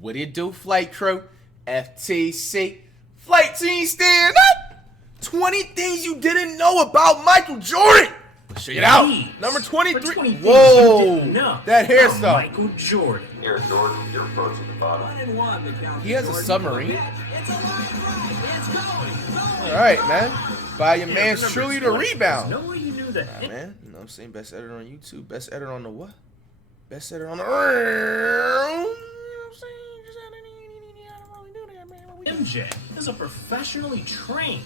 What it do, flight crew? FTC. Flight team stand up! 20 things you didn't know about Michael Jordan! Let's check it out. Number 23. Whoa! That hairstyle. Michael Jordan. Here, Jordan, your approach at the bottom. He has a submarine. Alright, man. By your man's truly the rebound. No way you knew that. Man, you know what I'm saying? Best editor on YouTube. Best editor on the what? Best editor on the... MJ is a professionally trained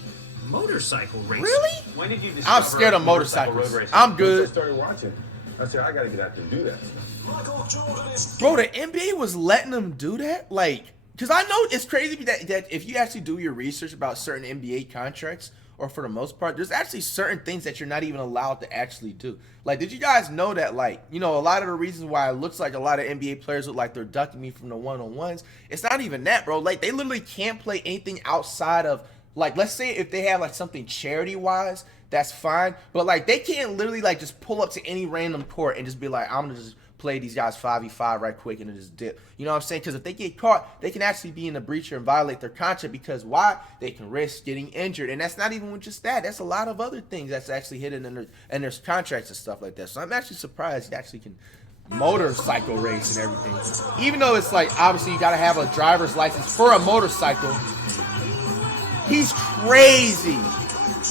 motorcycle racer. Really? When did you discover I'm scared of motorcycles. I'm good. I started watching. I said, I gotta get out there and do that. Bro, the NBA was letting them do that? Like, because I know it's crazy that if you actually do your research about certain NBA contracts, or for the most part, there's actually certain things that you're not even allowed to actually do. Like, did you guys know that, like, you know, a lot of the reasons why it looks like a lot of NBA players look like they're ducking me from the one-on-ones, it's not even that, bro. Like, they literally can't play anything outside of, like, let's say if they have, like, something charity-wise, that's fine. But, like, they can't literally, like, just pull up to any random court and just be like, I'm going to just play these guys 5v5 right quick and then just dip. You know what I'm saying? Because if they get caught, they can actually be in a breacher and violate their contract, because why? They can risk getting injured. And that's not even just that. That's a lot of other things that's actually hidden in their contracts and stuff like that. So I'm actually surprised he actually can motorcycle race and everything. Even though it's like, obviously you got to have a driver's license for a motorcycle. He's crazy.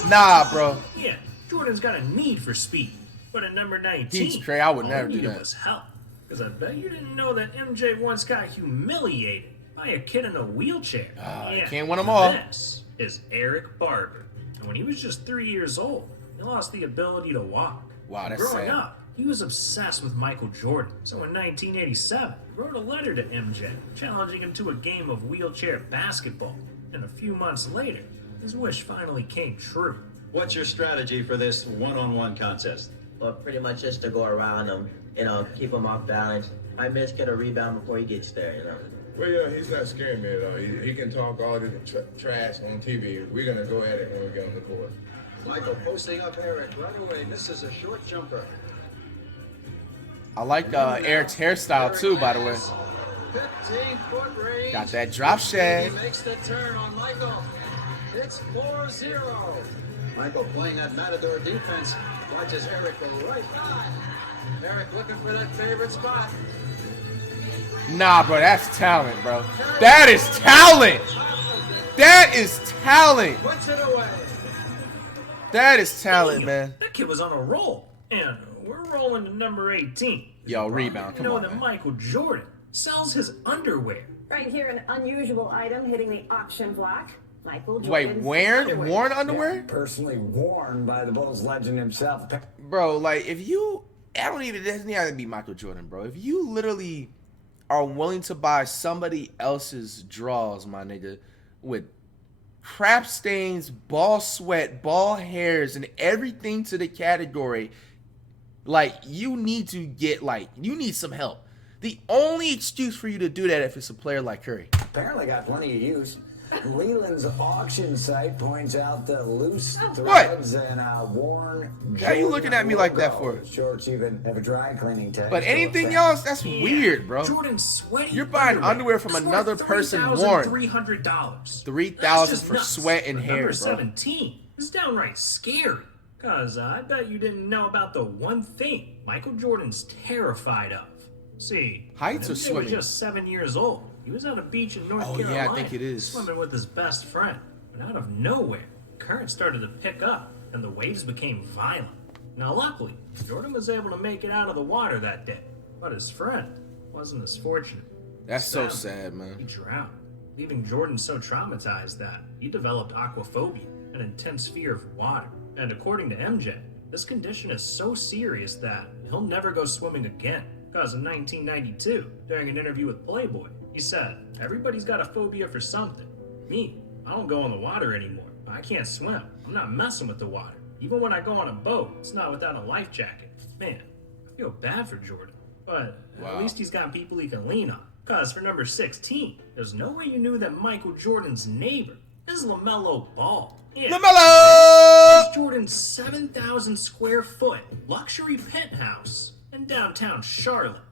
Nah, bro. Yeah, Jordan's got a need for speed. But at number 19, he's crazy. I would never do that. Was help. Because I bet you didn't know that MJ once got humiliated by a kid in a wheelchair. You can't win them all. This is Eric Barber. And when he was just 3 years old, he lost the ability to walk. Wow, that's Growing sad. up, he was obsessed with Michael Jordan. So in 1987, he wrote a letter to MJ, challenging him to a game of wheelchair basketball. And a few months later, his wish finally came true. What's your strategy for this one-on-one contest? Well, pretty much just to go around him, you know, keep him off balance. I miss get a rebound before he gets there, you know. Well, yeah, he's not scaring me at all. He can talk all this trash on TV. We're gonna go at it when we get on the court. Michael posting up Eric right away. This is a short jumper. I like Eric's hairstyle too, by the way. 15-foot range. Got that drop shag. He makes the turn on Michael. It's 4-0. Michael playing that matador defense. Watches Eric go right by. Eric looking for that favorite spot. Nah, bro, that's talent, bro. That is talent. That is talent. Puts it away. That is talent, man. That kid was on a roll. And we're rolling to number 18. Yo, rebound. Come on, that man. Michael Jordan sells his underwear. Right here, an unusual item hitting the auction block. Michael Jordan's Wait, worn underwear? Yeah, personally worn by the Bulls legend himself. Bro, like, if you... I don't even... It doesn't have to be Michael Jordan, bro. If you literally are willing to buy somebody else's draws, my nigga, with crap stains, ball sweat, ball hairs, and everything to the category, like, you need to get, like, you need some help. The only excuse for you to do that if it's a player like Curry. Apparently got plenty of use. Leland's auction site points out the loose What? threads and worn. How you looking at me like that for? Shorts even have a dry cleaning tag. But anything else, that's weird, bro. Jordan's sweaty. You're buying underwear from another person worn. $3,300. $3,000 for sweat and hair, Number bro. 17 is downright scary. Cause I bet you didn't know about the one thing Michael Jordan's terrified of. See, Heights or when he swimming? was just 7 years old. He was on a beach in North Carolina. Yeah, I think it is. Swimming with his best friend. But out of nowhere, the current started to pick up and the waves became violent. Now luckily, Jordan was able to make it out of the water that day. But his friend wasn't as fortunate. That's so Sadly, sad, man. He drowned, leaving Jordan so traumatized that he developed aquaphobia, an intense fear of water. And according to MJ, this condition is so serious that he'll never go swimming again. Because in 1992, during an interview with Playboy, he said, "Everybody's got a phobia for something. Me, I don't go in the water anymore. I can't swim. I'm not messing with the water. Even when I go on a boat, it's not without a life jacket." Man, I feel bad for Jordan. But at least he's got people he can lean on. Because for number 16, there's no way you knew that Michael Jordan's neighbor is LaMelo Ball. Yeah. LaMelo! It's Jordan's 7,000 square foot luxury penthouse in downtown Charlotte.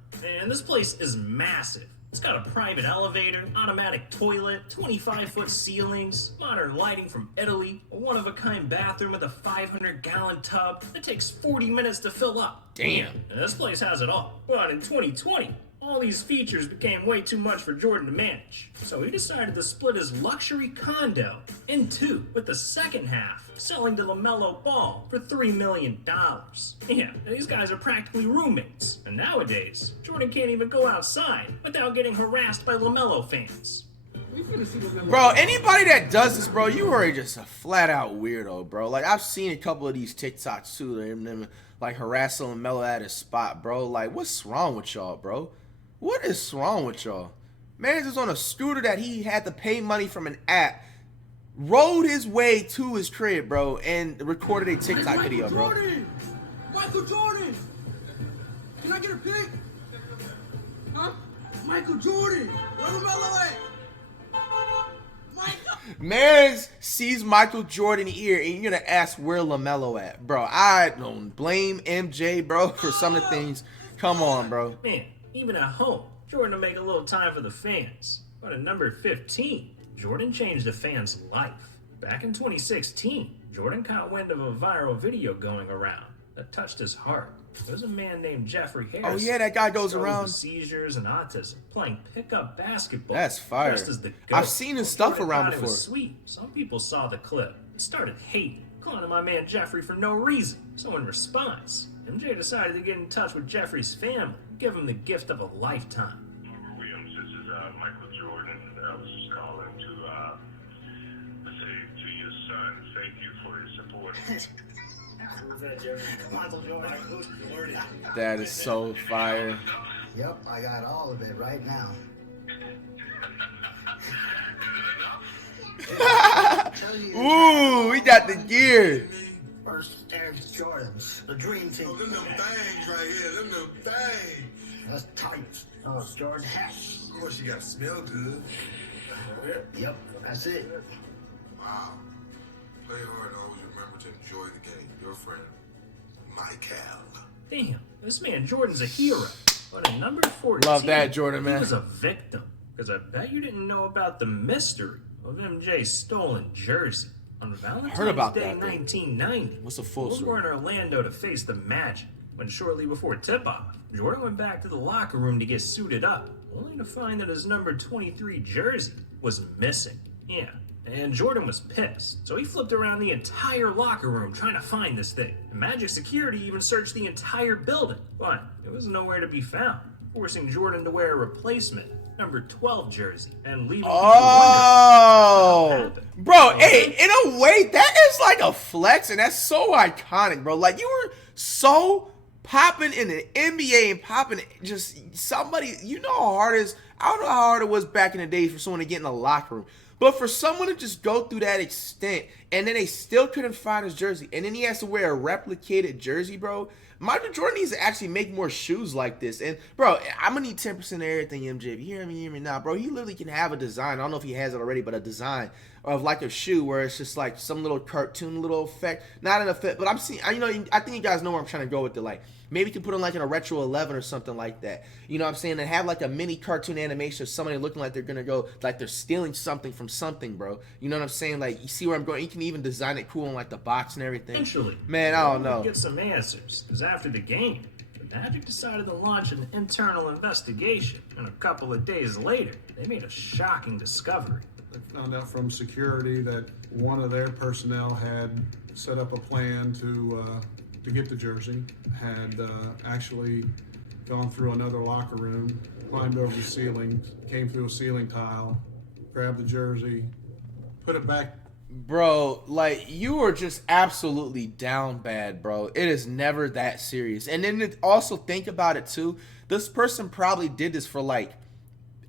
And this place is massive. It's got a private elevator, automatic toilet, 25-foot ceilings, modern lighting from Italy, a one-of-a-kind bathroom with a 500-gallon tub that takes 40 minutes to fill up. Damn. And this place has it all. But in 2020, all these features became way too much for Jordan to manage. So he decided to split his luxury condo in two, with the second half selling to LaMelo Ball for $3 million. Yeah, and these guys are practically roommates. And nowadays, Jordan can't even go outside without getting harassed by LaMelo fans. Bro, anybody that does this, bro, you are just a flat out weirdo, bro. Like, I've seen a couple of these TikToks too, them like harassing LaMelo at his spot, bro. Like, what's wrong with y'all, bro? What is wrong with y'all? Man is on a scooter that he had to pay money from an app, rode his way to his crib, bro, and recorded a TikTok video, bro. Michael Jordan! Can I get a pic? Huh? Michael Jordan! Where LaMelo at? Man sees Michael Jordan here, and you're gonna ask where LaMelo at, bro. I don't blame MJ, bro, for some of the things. Come on, bro. Man, even at home, Jordan will make a little time for the fans. But at number 15, Jordan changed a fan's life. Back in 2016, Jordan caught wind of a viral video going around that touched his heart. There was a man named Jeffrey Harris. Oh yeah, that guy goes around. With seizures and autism, playing pickup basketball. That's fire. Dressed as the goat. I've seen his stuff Jordan around thought before. It was sweet. Some people saw the clip and started hating, calling my man Jeffrey for no reason. So in response, MJ decided to get in touch with Jeffrey's family and give him the gift of a lifetime. Williams, this is Michael Jordan. I was just calling to say to your son, thank you for his support. That is so fire. Yep, I got all of it right now. Ooh, we got the gear. First Air Jordans, the dream team. Oh, them things right here, them things. That's tight. Oh, Jordan hats. Of course, you gotta smell good. Yep, that's it. Wow. Play hard, always remember to enjoy the game. Your friend, Michael. Damn, this man Jordan's a hero. But at number 14, Love that, Jordan, man. He was a victim. Because I bet you didn't know about the mystery of MJ's stolen jersey. On Valentine's heard about Day that, though. 1990, What's the full Bulls story? were in Orlando to face the Magic, when shortly before tip-off, Jordan went back to the locker room to get suited up, only to find that his number 23 jersey was missing. Yeah, and Jordan was pissed, so he flipped around the entire locker room trying to find this thing. And Magic security even searched the entire building, but it was nowhere to be found, forcing Jordan to wear a replacement number 12 jersey and leaving people wondering what happened. Bro, hey, in a way, that is like a flex, and that's so iconic, bro. Like, you were so popping in the NBA and popping just somebody, you know how hard it is. I don't know how hard it was back in the day for someone to get in the locker room. But for someone to just go through that extent, and then they still couldn't find his jersey, and then he has to wear a replicated jersey, bro. Michael Jordan needs to actually make more shoes like this. And, bro, I'm going to need 10% of everything, MJ. If you hear me now, bro. He literally can have a design. I don't know if he has it already, but a design of like a shoe where it's just like some little cartoon little effect. Not an effect, but I'm seeing, you know, I think you guys know where I'm trying to go with it. Like, maybe you can put on like in a Retro 11 or something like that. You know what I'm saying? And have like a mini cartoon animation of somebody looking like they're going to go, like they're stealing something from something, bro. You know what I'm saying? Like, you see where I'm going? You can even design it cool on like the box and everything. Eventually, man, I don't know. Get some answers, because after the game, the Magic decided to launch an internal investigation, and a couple of days later, they made a shocking discovery. They found out from security that one of their personnel had set up a plan to get the jersey, had actually gone through another locker room, climbed over the ceiling, came through a ceiling tile, grabbed the jersey, put it back. Bro, like, you are just absolutely down bad, bro. It is never that serious. And then also think about it, too. This person probably did this for, like,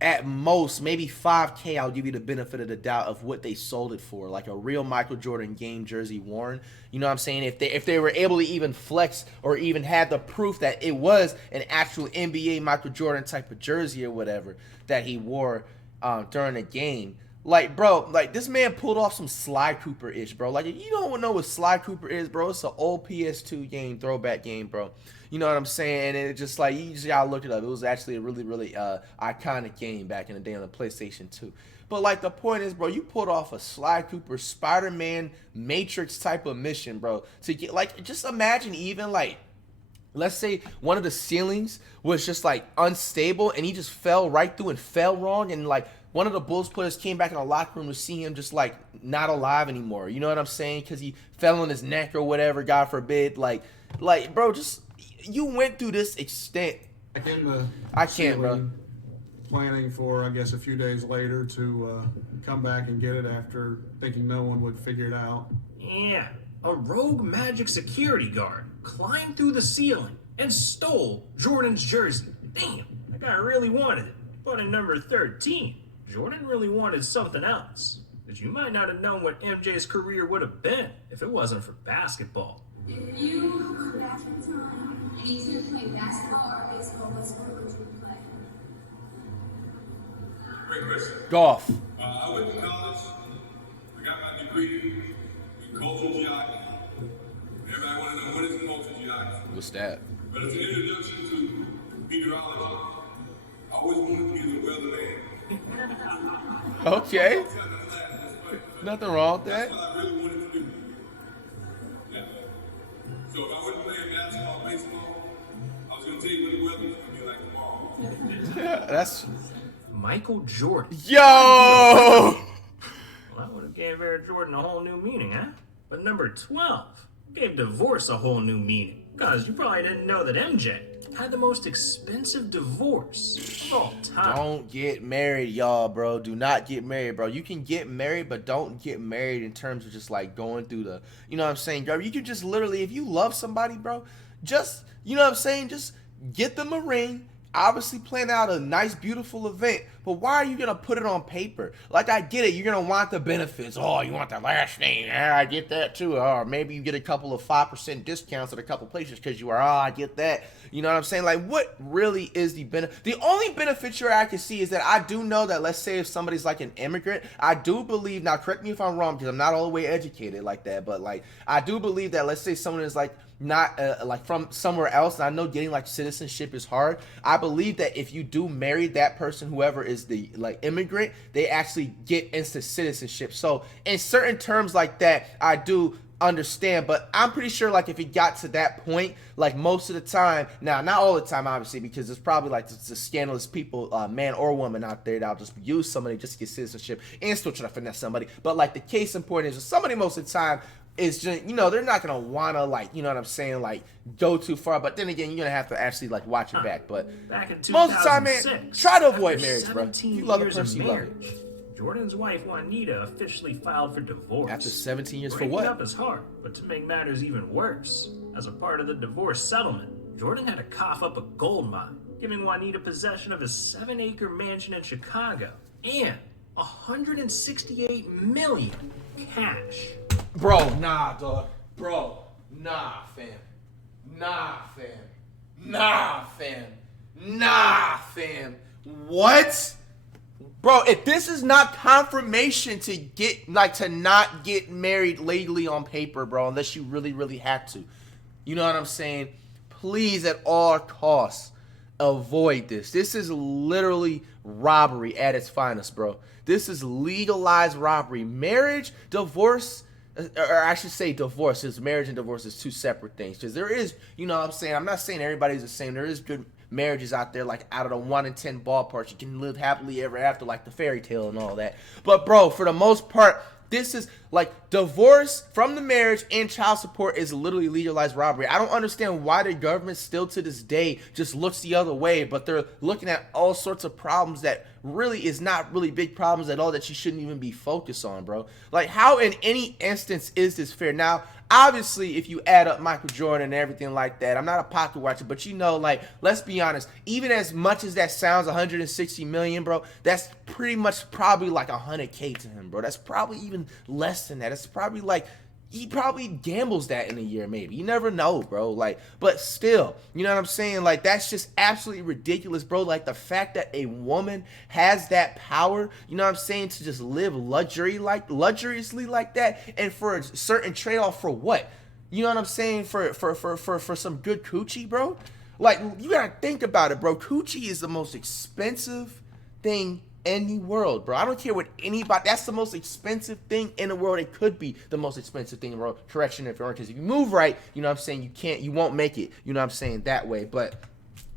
at most, maybe $5K. I'll give you the benefit of the doubt of what they sold it for. Like a real Michael Jordan game jersey worn. You know what I'm saying? If they were able to even flex or even had the proof that it was an actual NBA Michael Jordan type of jersey or whatever that he wore during the game. Like, bro, like this man pulled off some Sly Cooper-ish, bro. Like, if you don't know what Sly Cooper is, bro, it's an old PS2 game, throwback game, bro. You know what I'm saying? And it just like, you just gotta look it up. It was actually a really, really iconic game back in the day on the PlayStation 2. But like the point is, bro, you pulled off a Sly Cooper Spider-Man Matrix type of mission, bro. To get like, just imagine even like, let's say one of the ceilings was just like unstable and he just fell right through and fell wrong, and like one of the Bulls players came back in the locker room to see him just like not alive anymore. You know what I'm saying? Because he fell on his neck or whatever, God forbid. Like bro, just you went through this extent. Back in the I can't, bro. Planning for, I guess, a few days later to come back and get it after thinking no one would figure it out. Yeah, a rogue Magic security guard climbed through the ceiling and stole Jordan's jersey. Damn, that guy really wanted it. But in number 13, Jordan really wanted something else. But you might not have known what MJ's career would have been if it wasn't for basketball. If you could go back in time and you could play basketball or baseball, what sport would you play? Great question. Golf. I went to college. I got my degree in cultural geography. Everybody want to know what is cultural geography? What's that? But it's an introduction to meteorology. I always wanted to be the weatherman. Okay. Nothing wrong with that. That's what I really wanted to do. Yeah. So if I wasn't playing basketball, baseball, I was going to tell you what the weather was going to be like tomorrow. That's Michael Jordan. yo. Well, that would have gave Air Jordan a whole new meaning, huh? But number 12 gave divorce a whole new meaning. Because you probably didn't know that MJ had the most expensive divorce of all time. Don't get married, y'all, bro. Do not get married, bro. You can get married, but don't get married in terms of just like going through the, you know what I'm saying, bro? You can just literally, if you love somebody, bro, just, you know what I'm saying, just get them a ring. Obviously plan out a nice, beautiful event, but why are you going to put it on paper? Like, I get it. You're going to want the benefits. Oh, you want the last name. Yeah, I get that too. Or maybe you get a couple of 5% discounts at a couple places because you are, I get that. You know what I'm saying? Like, what really is the benefit? The only benefit here I can see is that I do know that, let's say if somebody's like an immigrant, I do believe, now correct me if I'm wrong because I'm not all the way educated like that, but like, I do believe that, let's say someone is like, not like from somewhere else, and I know getting like citizenship is hard. I believe that if you do marry that person, whoever is the like immigrant, they actually get instant citizenship. So in certain terms like that, I do understand, but I'm pretty sure like if it got to that point, like most of the time, now not all the time obviously, because there's probably like the scandalous people, man or woman out there that'll just use somebody just to get citizenship and still try to finesse somebody. But like the case in point is somebody most of the time is just, you know, they're not gonna wanna like, you know what I'm saying, like go too far. But then again, you're gonna have to actually like watch your back. But Back in most of the time, man, 2006, try to avoid after marriage, bro. If 17 you love the years of person, you love it. marriage, Jordan's wife Juanita officially filed for divorce. After 17 years for Breaking what? up is hard, but to make matters even worse, as a part of the divorce settlement, Jordan had to cough up a gold mine, giving Juanita possession of his 7-acre mansion in Chicago and $168 million cash. Bro, nah, dog. Bro, nah, fam. Nah, fam. Nah, fam. Nah, fam. What? Bro, if this is not confirmation to get, like, to not get married legally on paper, bro, unless you really, really had to. You know what I'm saying? Please, at all costs, avoid this. This is literally robbery at its finest, bro. This is legalized robbery. Marriage, divorce, or I should say divorce, because marriage and divorce is two separate things. Because there is, you know what I'm saying, I'm not saying everybody's the same. There is good marriages out there, like out of the 1 in 10 ballparks. You can live happily ever after, like the fairy tale and all that. But bro, for the most part, this is like divorce from the marriage and child support is literally legalized robbery. I don't understand why the government still to this day just looks the other way, but they're looking at all sorts of problems that really is not really big problems at all that you shouldn't even be focused on, bro. Like, how in any instance is this fair? Now, obviously, if you add up Michael Jordan and everything like that, I'm not a pocket watcher, but you know, like, let's be honest, even as much as that sounds, 160 million, bro, that's pretty much probably like 100K to him, bro. That's probably even less than that. It's probably like he probably gambles that in a year, maybe. You never know, bro. Like, but still, you know what I'm saying? Like, that's just absolutely ridiculous, bro. Like, the fact that a woman has that power, you know what I'm saying, to just live luxuriously like that, and for a certain trade-off for what? You know what I'm saying? For some good coochie, bro. Like, you gotta think about it, bro. Coochie is the most expensive thing in the world, bro. I don't care what anybody. That's the most expensive thing in the world. It could be the most expensive thing in the world. Correction if you're wrong, because if you move right, you know what I'm saying, you won't make it. You know what I'm saying, that way. But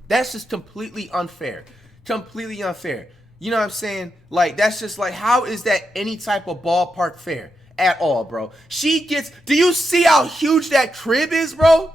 that's just completely unfair. Completely unfair. You know what I'm saying? Like, that's just like, how is that any type of ballpark fair at all, bro? She gets. Do you see how huge that crib is, bro?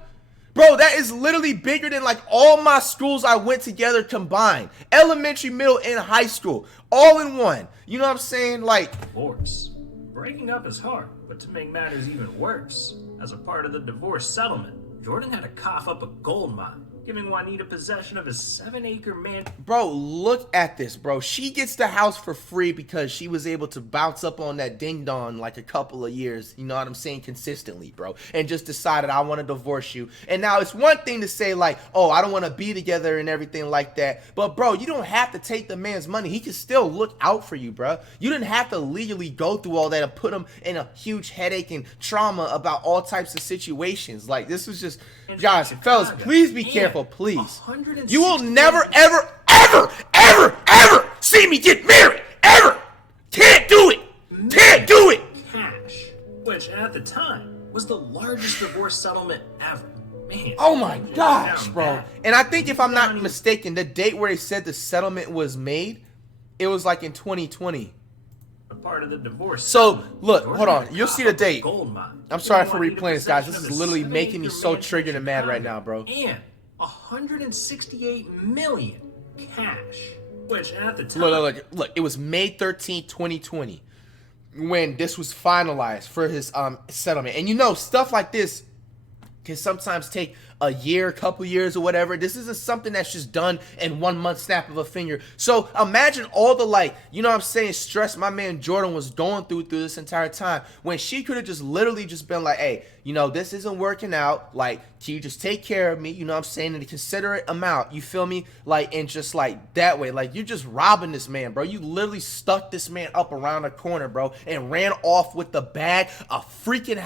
Bro, that is literally bigger than like all my schools I went together combined. Elementary, middle, and high school. All in one. You know what I'm saying? Like, Divorce. Breaking up is hard, but to make matters even worse, as a part of the divorce settlement, Jordan had to cough up a gold mine, giving Juanita possession of his 7-acre mansion. bro, look at this, bro. She gets the house for free because she was able to bounce up on that ding dong like a couple of years, you know what I'm saying, consistently, bro, and just decided, I want to divorce you. And now it's one thing to say like, oh, I don't want to be together and everything like that, but bro, you don't have to take the man's money. He can still look out for you, bro. You didn't have to legally go through all that and put him in a huge headache and trauma about all types of situations. Like, this was just, guys, fellas, please be careful, please. You will never, ever see me get married, ever. Can't do it. Can't do it. Cash, which at the time was the largest divorce settlement ever. Man, oh my gosh, bro. And I think if I'm not mistaken, the date where they said the settlement was made, it was like in 2020. A part of the divorce. So, look, hold on. You'll see the date. I'm sorry for replaying this, guys. This is literally making me so triggered and mad right now, bro. And 168 million cash, which at the time. Look. It was May 13th, 2020, when this was finalized for his settlement. And you know, stuff like this can sometimes take a year, couple years, or whatever. This isn't something that's just done in 1 month snap of a finger. So imagine all the, like, you know what I'm saying, stress my man Jordan was going through this entire time, when she could have just literally just been like, hey, you know, this isn't working out. Like, can you just take care of me? You know what I'm saying? In a considerate amount. You feel me? Like, and just like that way. Like, you're just robbing this man, bro. You literally stuck this man up around the corner, bro, and ran off with the bag of freaking.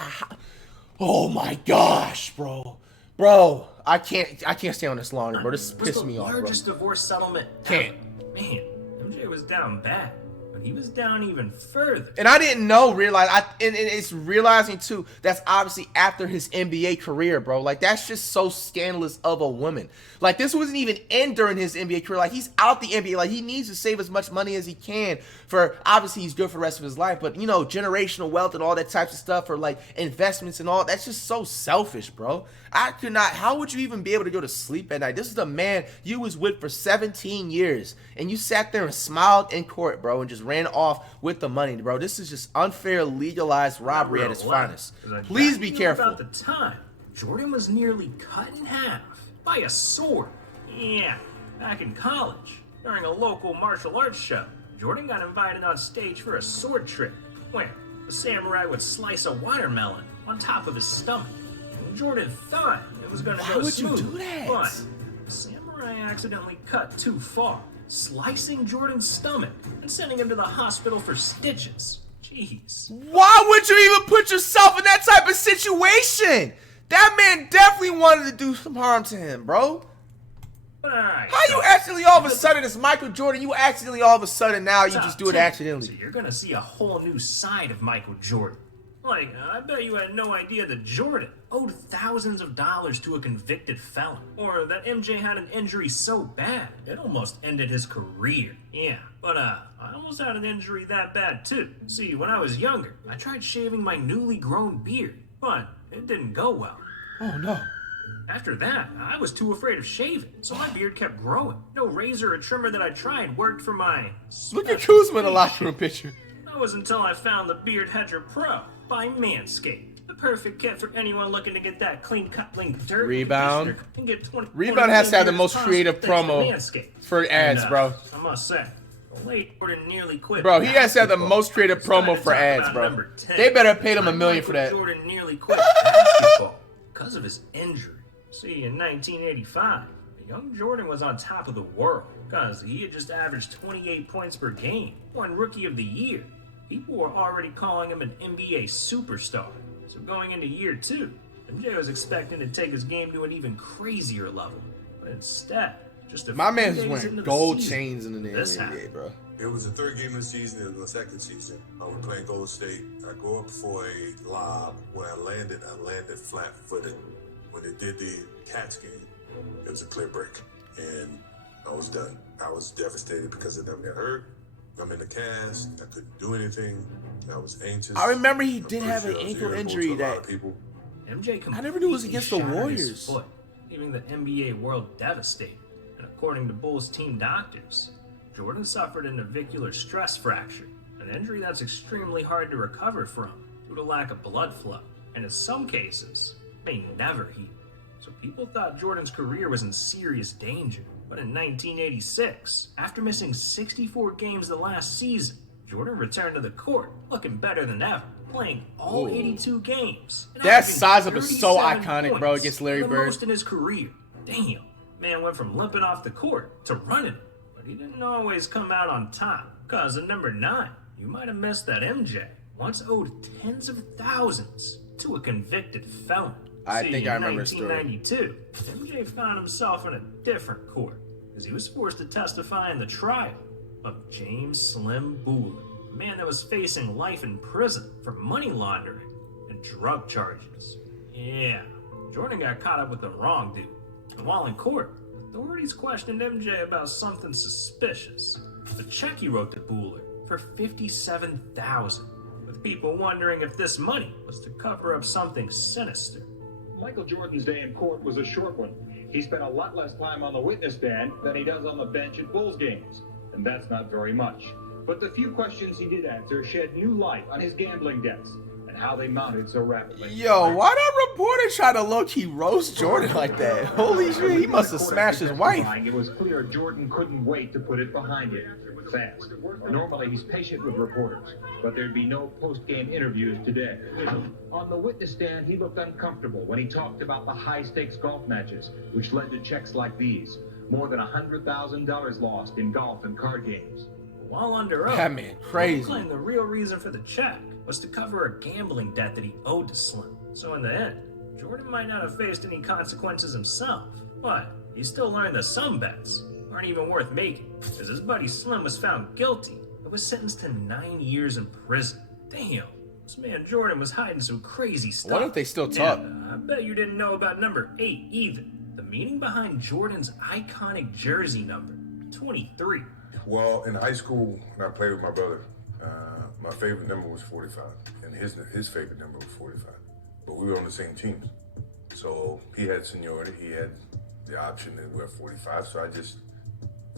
Oh my gosh, bro. Bro, I can't stay on this longer, bro. This pissed me off, bro. Largest divorce settlement ever. Man, MJ was down bad, but he was down even further. And I didn't realize, and it's realizing too, that's obviously after his NBA career, bro. Like, that's just so scandalous of a woman. Like, this wasn't even in during his NBA career. Like, he's out the NBA. Like, he needs to save as much money as he can for, obviously he's good for the rest of his life, but you know, generational wealth and all that types of stuff, or like investments and all, that's just so selfish, bro. I could not, how would you even be able to go to sleep at night? This is the man you was with for 17 years, and you sat there and smiled in court, bro, and just ran off with the money, bro. This is just unfair, legalized robbery at its finest. Please be careful. About the time, Jordan was nearly cut in half by a sword. Yeah, back in college, during a local martial arts show, Jordan got invited on stage for a sword trick, where the samurai would slice a watermelon on top of his stomach. Jordan thought it was going to go smooth, but the samurai accidentally cut too far, slicing Jordan's stomach and sending him to the hospital for stitches. Jeez. Why would you even put yourself in that type of situation? That man definitely wanted to do some harm to him, bro. Right, how you accidentally all of a sudden, it's Michael Jordan, you accidentally all of a sudden now you just do it accidentally. So you're going to see a whole new side of Michael Jordan. Like, I bet you had no idea that Jordan owed thousands of dollars to a convicted felon. Or that MJ had an injury so bad, it almost ended his career. Yeah, but I almost had an injury that bad too. See, when I was younger, I tried shaving my newly grown beard, but it didn't go well. Oh no. After that, I was too afraid of shaving, so my beard kept growing. No razor or trimmer that I tried worked for my... Look at Kuzma in the locker room picture. That was until I found the Beard Hedger Pro by Manscaped. The perfect kit for anyone looking to get that clean cut, clean dirt. Rebound. And get 20, Rebound has to have the most creative promo for ads, bro. I must say, Late Jordan nearly quit. Bro, he has to have the basketball. most creative Started promo to for talk ads, about bro. number 10. They better have paid him $1 million Michael for that. Jordan nearly quit basketball because of his injury. See, in 1985, young Jordan was on top of the world because he had just averaged 28 points per game, won Rookie of the Year. People were already calling him an NBA superstar. So going into year 2, MJ was expecting to take his game to an even crazier level. But instead, just a My few man's days wearing into the gold season, chains in the this NBA, happened. bro. It was the third game of the season. It was the second season. We're playing Golden State. I go up for a lob. When I landed flat-footed. When they did the Cats game, it was a clear break, and I was done. I was devastated because I never got hurt. I'm in the cast. I couldn't do anything. I was anxious. I remember he I'm did pretty have sure an I was ankle irritable injury to a lot that of people. MJ I never knew it was completely against the shattered his Warriors. foot, leaving the NBA world devastated. And according to Bulls team doctors, Jordan suffered a navicular stress fracture, an injury that's extremely hard to recover from due to lack of blood flow, and in some cases, may never heal. So people thought Jordan's career was in serious danger. But in 1986, after missing 64 games the last season, Jordan returned to the court looking better than ever, playing all 82 games. and That averaging size up is so 37 iconic, bro, points, against Larry the Bird. most in his career. Damn, man went from limping off the court to running. But he didn't always come out on top, because at number 9, you might have missed that MJ once owed tens of thousands to a convicted felon. I think I remember the story. In 1992, MJ found himself in a different court because he was forced to testify in the trial of James Slim Booler, a man that was facing life in prison for money laundering and drug charges. Yeah, Jordan got caught up with the wrong dude. And while in court, authorities questioned MJ about something suspicious. A check he wrote to Booler for $57,000, with people wondering if this money was to cover up something sinister. Michael Jordan's day in court was a short one. He spent a lot less time on the witness stand than he does on the bench at Bulls games, and that's not very much. But the few questions he did answer shed new light on his gambling debts and how they mounted so rapidly. Yo, why that reporter try to low-key roast Jordan like that? Holy shit, he must have smashed his wife. It was clear Jordan couldn't wait to put it behind him fast. Normally he's patient with reporters, but there'd be no post-game interviews today. On the witness stand, he looked uncomfortable when he talked about the high-stakes golf matches, which led to checks like these. More than $100,000 lost in golf and card games. While under oath, That man crazy. he claimed the real reason for the check was to cover a gambling debt that he owed to Slim. So in the end, Jordan might not have faced any consequences himself, but he still learned that some bets aren't even worth making, because his buddy Slim was found guilty and was sentenced to 9 years in prison. Damn, this man Jordan was hiding some crazy stuff. What if they still talk? And, I bet you didn't know about number 8 either. The meaning behind Jordan's iconic jersey number, 23. Well, in high school, when I played with my brother, my favorite number was 45, and his favorite number was 45. But we were on the same teams. So he had seniority, he had the option to wear 45, so I just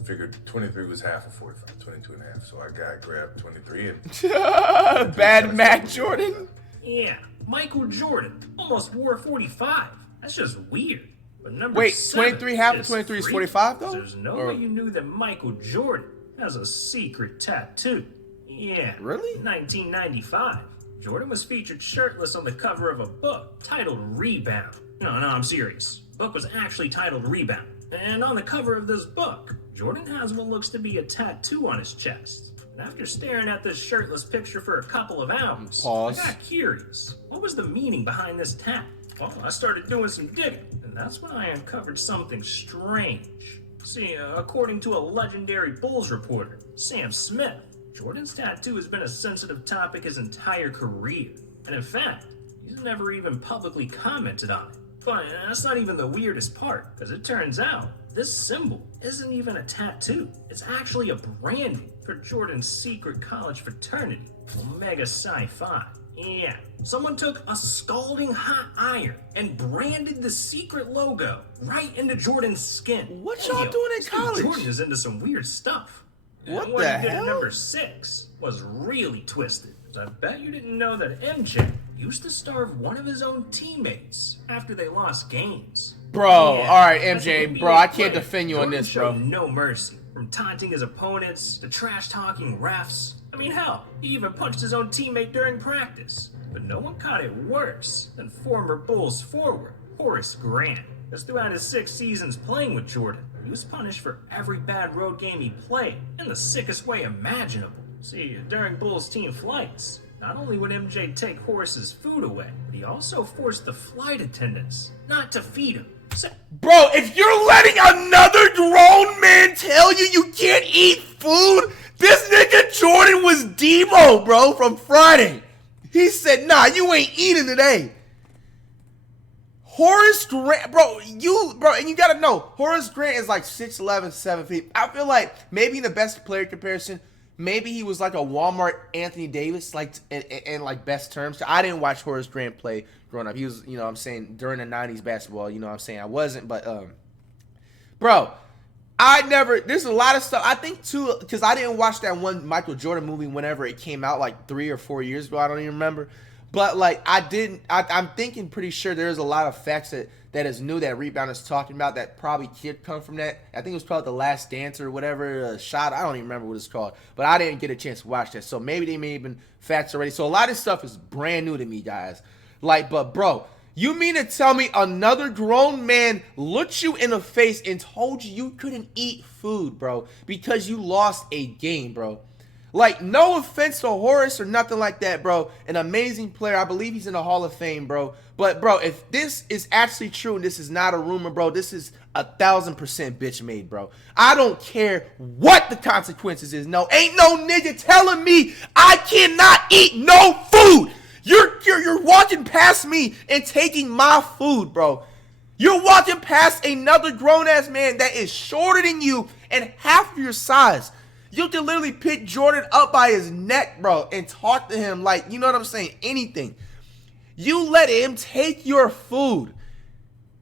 figured 23 was half of 45, 22 and a half. So I grabbed 23 and... Bad Mac Jordan? Yeah, Michael Jordan almost wore 45. That's just weird. But number Wait, 7 23 half of is 23 is freaky. 45 though? There's no Or- way you knew that Michael Jordan has a secret tattoo. Yeah. Really? 1995. Jordan was featured shirtless on the cover of a book titled Rebound. No, I'm serious. The book was actually titled Rebound. And on the cover of this book, Jordan has what looks to be a tattoo on his chest. And after staring at this shirtless picture for a couple of hours, Pause. I got curious. What was the meaning behind this tat? Well, I started doing some digging, and that's when I uncovered something strange. See, according to a legendary Bulls reporter, Sam Smith, Jordan's tattoo has been a sensitive topic his entire career. And in fact, he's never even publicly commented on it. But that's not even the weirdest part, because it turns out this symbol isn't even a tattoo. It's actually a branding for Jordan's secret college fraternity, Omega Psi Phi. Yeah, someone took a scalding hot iron and branded the secret logo right into Jordan's skin. What y'all doing in college? Jordan is into some weird stuff. What And what the he did hell? at number 6 was really twisted. I bet you didn't know that MJ used to starve one of his own teammates after they lost games. Bro, Yeah, alright, as an MJ, NBA bro, I can't player, defend you on Jordan this, bro. showed no mercy. From taunting his opponents to trash-talking refs. I mean, hell, he even punched his own teammate during practice. But no one caught it worse than former Bulls forward Horace Grant. As throughout his 6 seasons playing with Jordan, he was punished for every bad road game he played in the sickest way imaginable. See, during Bulls team flights, not only would MJ take Horace's food away, but he also forced the flight attendants not to feed him. Bro, if you're letting another grown man tell you you can't eat food, this nigga Jordan was Debo, bro, from Friday. He said, nah, you ain't eating today. Horace Grant, bro, and you gotta know, Horace Grant is like 6'11", 7 feet. I feel like maybe in the best player comparison, maybe he was like a Walmart Anthony Davis, like in like best terms. I didn't watch Horace Grant play growing up. He was, you know what I'm saying, during the 90s basketball, you know what I'm saying. I wasn't, but bro, there's a lot of stuff. I think too, because I didn't watch that one Michael Jordan movie whenever it came out like 3 or 4 years ago. I don't even remember. But like I'm thinking pretty sure there's a lot of facts that is new that Rebound is talking about that probably could come from that. I think it was probably The Last Dance or whatever shot. I don't even remember what it's called. But I didn't get a chance to watch that. So maybe they may have been facts already. So a lot of stuff is brand new to me, guys. Like, but bro, you mean to tell me another grown man looked you in the face and told you couldn't eat food, bro, because you lost a game, bro? Like, no offense to Horace or nothing like that, bro. An amazing player. I believe he's in the Hall of Fame, bro. But, bro, if this is actually true and this is not a rumor, bro, this is 1,000% bitch made, bro. I don't care what the consequences is. No, ain't no nigga telling me I cannot eat no food. You're walking past me and taking my food, bro. You're walking past another grown-ass man that is shorter than you and half your size. You can literally pick Jordan up by his neck, bro, and talk to him like, you know what I'm saying, anything. You let him take your food.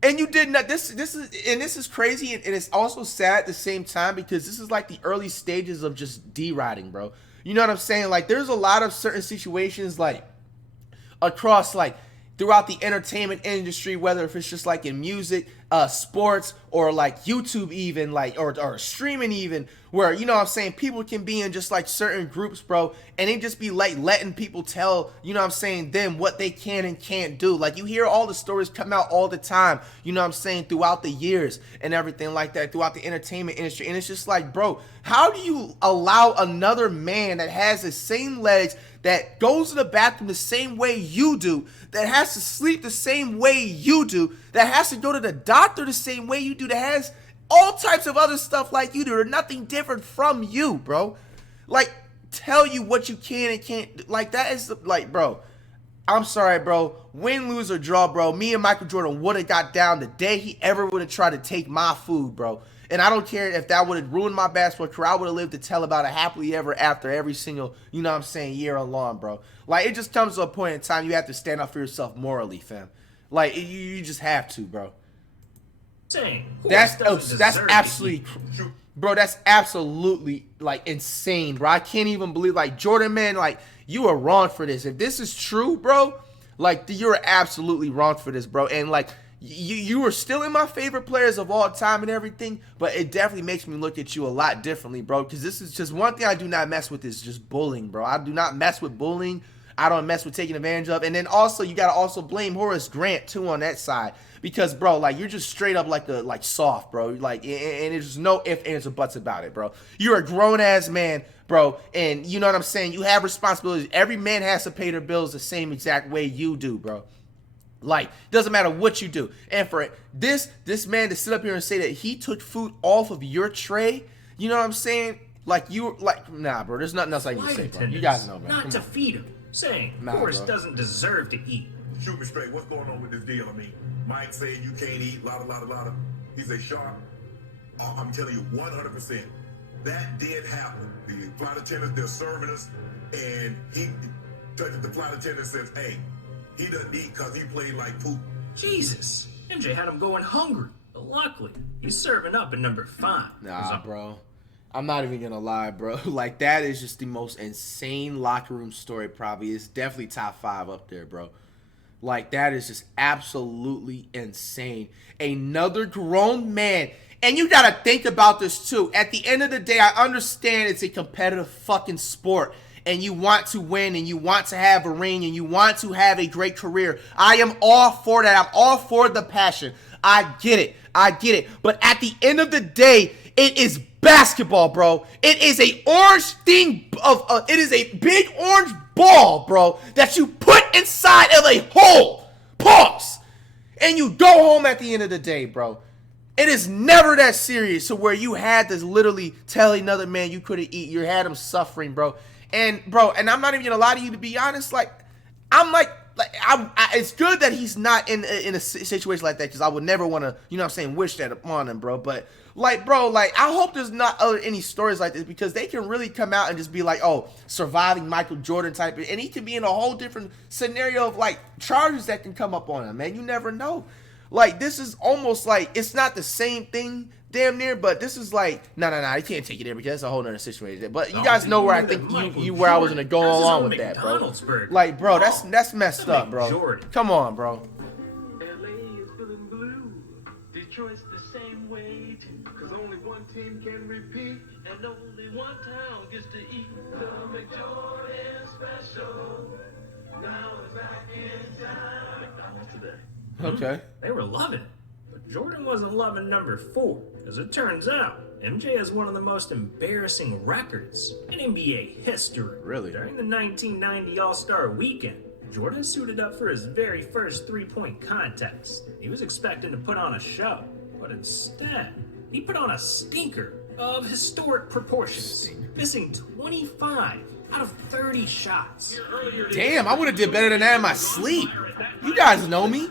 And you did not. This is crazy, and it's also sad at the same time because this is like the early stages of just deriding, bro. You know what I'm saying? Like, there's a lot of certain situations like across like throughout the entertainment industry, whether if it's just like in music, sports, or like YouTube even, like or streaming even, where, you know what I'm saying, people can be in just like certain groups, bro, and they just be like letting people tell, you know what I'm saying, them what they can and can't do. Like, you hear all the stories come out all the time, you know what I'm saying, throughout the years and everything like that, throughout the entertainment industry. And it's just like, bro, how do you allow another man that has the same legs, that goes to the bathroom the same way you do, that has to sleep the same way you do, that has to go to the doctor the same way you do, that has all types of other stuff like you do, they're nothing different from you, bro. Like, tell you what you can and can't, like, that is, like, bro, I'm sorry, bro, win, lose, or draw, bro, me and Michael Jordan would have got down the day he ever would have tried to take my food, bro. And I don't care if that would have ruined my basketball career. I would have lived to tell about it happily ever after every single, you know what I'm saying, year along, bro. Like, it just comes to a point in time you have to stand up for yourself morally, fam. Like, you just have to, bro. That's absolutely, bro, that's absolutely, like, insane, bro. I can't even believe, like, Jordan, man, like, you are wrong for this. If this is true, bro, like, you're absolutely wrong for this, bro. And, like, you are still in my favorite players of all time and everything, but it definitely makes me look at you a lot differently, bro, because this is just one thing I do not mess with is just bullying, bro. I do not mess with bullying. I don't mess with taking advantage of. And then also, you got to also blame Horace Grant, too, on that side. Because, bro, like, you're just straight up like soft, bro. Like, and there's no ifs, ands, or buts about it, bro. You're a grown-ass man, bro, and you know what I'm saying? You have responsibilities. Every man has to pay their bills the same exact way you do, bro. Like, doesn't matter what you do. And for this man to sit up here and say that he took food off of your tray, you know what I'm saying? Like, you, like, nah, bro, there's nothing else I can say, bro. You guys know, man. Not to feed him, saying Horace doesn't deserve to eat. Shoot me straight. What's going on with this deal? I mean, Mike saying you can't eat, lotta. He's a shark. I'm telling you, 100%. That did happen. The flight attendants, they're serving us, and he touches the flight attendant and says, hey, he doesn't eat because he played like poop. Jesus. MJ had him going hungry. But luckily, he's serving up at number 5. Nah, bro. I'm not even gonna lie, bro. Like, that is just the most insane locker room story probably. It's definitely top 5 up there, bro. Like, that is just absolutely insane. Another grown man. And you gotta think about this too. At the end of the day, I understand it's a competitive fucking sport. And you want to win, and you want to have a ring, and you want to have a great career. I am all for that. I'm all for the passion. I get it. But at the end of the day, it is basketball, bro. It is a orange thing it is a big orange ball, bro, that you put inside of a hole. Pause. And you go home at the end of the day, bro. It is never that serious to where you had to literally tell another man you couldn't eat. You had him suffering, bro. And bro, and I'm not even gonna lie to you, to be honest. It's good that he's not in a situation like that, because I would never want to, you know what I'm saying, wish that upon him, bro. But bro, I hope there's not any stories like this, because they can really come out and just be like, oh, surviving Michael Jordan type, and he can be in a whole different scenario of charges that can come up on him, man. You never know. This is almost it's not the same thing, damn near, but this is no, you can't take it there, because that's a whole nother situation. But you guys know where I think where I was gonna go along with that, bro. Bro, that's messed up, bro. Come on, bro. LA is feeling blue. Detroit's the same way too. Cause only one team can repeat, and only one town gets to eat. The McJordan special. Now it's back in town. McDonald's today. Okay. They were loving it. But Jordan wasn't loving number 4. As it turns out, MJ has one of the most embarrassing records in NBA history. Really? During the 1990 All-Star Weekend, Jordan suited up for his very first three-point contest. He was expecting to put on a show, but instead, he put on a stinker of historic proportions, missing 25 out of 30 shots. Damn, I would have did better than that in my sleep. You guys know me.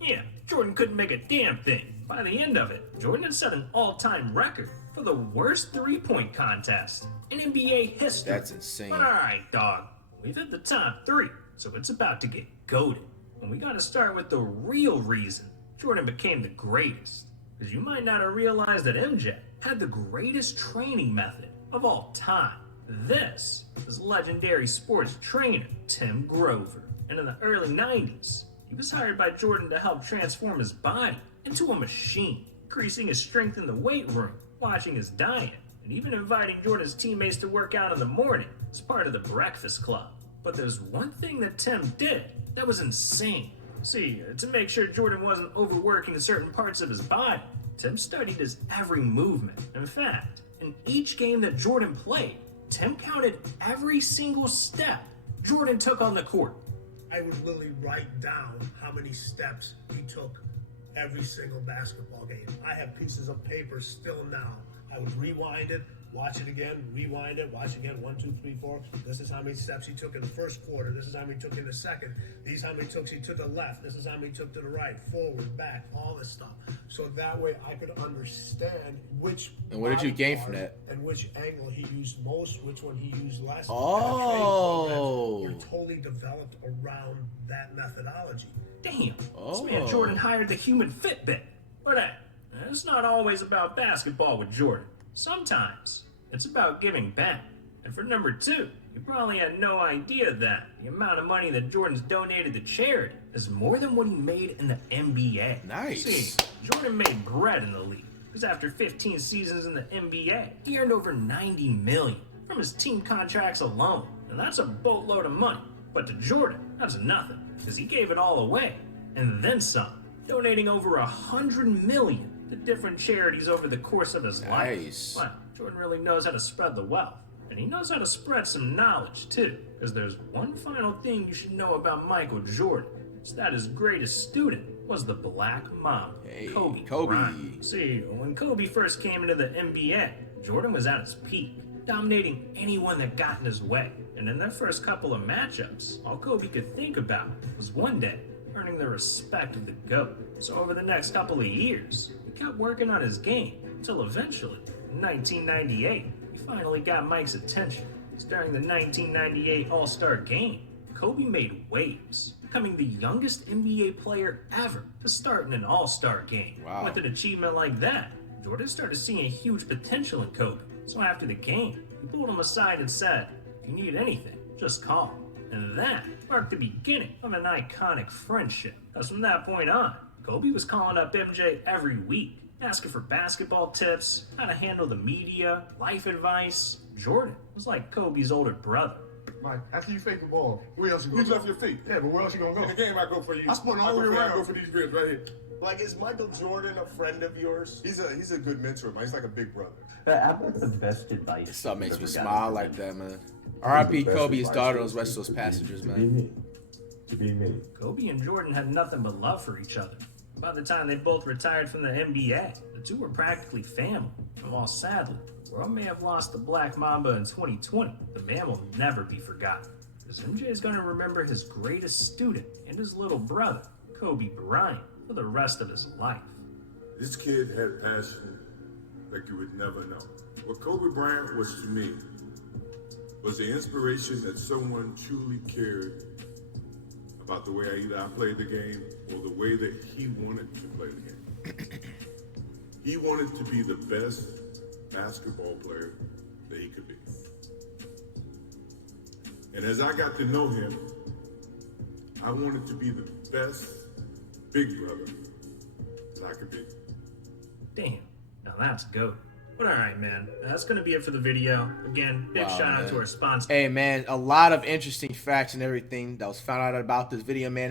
Yeah, Jordan couldn't make a damn thing. By the end of it, Jordan had set an all-time record for the worst three-point contest in NBA history. That's insane. But alright, dog. We've hit the top 3, so it's about to get goated. And we gotta start with the real reason Jordan became the greatest. Because you might not have realized that MJ had the greatest training method of all time. This is legendary sports trainer Tim Grover. And in the early 90s, he was hired by Jordan to help transform his body into a machine, increasing his strength in the weight room, watching his diet, and even inviting Jordan's teammates to work out in the morning as part of the Breakfast Club. But there's one thing that Tim did that was insane. See, to make sure Jordan wasn't overworking certain parts of his body, Tim studied his every movement. In fact, in each game that Jordan played, Tim counted every single step Jordan took on the court. I would literally write down how many steps he took every single basketball game. I have pieces of paper still now. I would rewind it, watch it again, rewind it, watch it again, 1, 2, 3, 4. This is how many steps he took in the first quarter. This is how many he took in the second. These how many took he took to the left. This is how many he took to the right, forward, back, all this stuff. So that way I could understand which. And what did you gain from that? And which angle he used most, which one he used less. Oh. You're totally developed around that methodology. Damn. This man Jordan hired the human Fitbit. But it's not always about basketball with Jordan. Sometimes it's about giving back. And for number 2, you probably had no idea that the amount of money that Jordan's donated to charity is more than what he made in the NBA. Nice. See, Jordan made bread in the league, because after 15 seasons in the NBA, he earned over $90 million from his team contracts alone. And that's a boatload of money. But to Jordan, that's nothing, because he gave it all away. And then some, donating over $100 million to different charities over the course of his life. But Jordan really knows how to spread the wealth. And he knows how to spread some knowledge too. Because there's one final thing you should know about Michael Jordan. It's that his greatest student was the Black Mamba, Kobe Bryant. See, when Kobe first came into the NBA, Jordan was at his peak, dominating anyone that got in his way. And in their first couple of matchups, all Kobe could think about was one day earning the respect of the GOAT. So over the next couple of years, he kept working on his game until eventually, in 1998, he finally got Mike's attention. It's during the 1998 All-Star Game, Kobe made waves, becoming the youngest NBA player ever to start in an All-Star Game. Wow. With an achievement like that, Jordan started seeing a huge potential in Kobe. So after the game, he pulled him aside and said, "If you need anything, just call." And that marked the beginning of an iconic friendship. Because from that point on, Kobe was calling up MJ every week, asking for basketball tips, how to handle the media, life advice. Jordan was like Kobe's older brother. Mike, after you fake the ball, where else you gonna go? You left your feet. Yeah, but where else you gonna go? In the game, I go for you. I spun all the way around. I go for these ribs right here. Like, is Michael Jordan a friend of yours? He's a good mentor, man. He's like a big brother. That's the best advice. This stuff makes me smile like that, man. R.I.P. Kobe's daughter, those West Coast passengers, man. To be me. Kobe and Jordan had nothing but love for each other. By the time they both retired from the NBA, the two were practically family. And while sadly, the world may have lost the Black Mamba in 2020, the man will never be forgotten. Because MJ is going to remember his greatest student and his little brother, Kobe Bryant, for the rest of his life. This kid had passion like you would never know. What Kobe Bryant was to me was the inspiration that someone truly cared about the way I played the game or the way that he wanted to play the game. He wanted to be the best basketball player that he could be. And as I got to know him, I wanted to be the best big brother that I could be. Damn, now that's GOAT. But alright, man, that's going to be it for the video. Again, big shout out to our sponsor. Hey, man, a lot of interesting facts and everything that was found out about this video, man.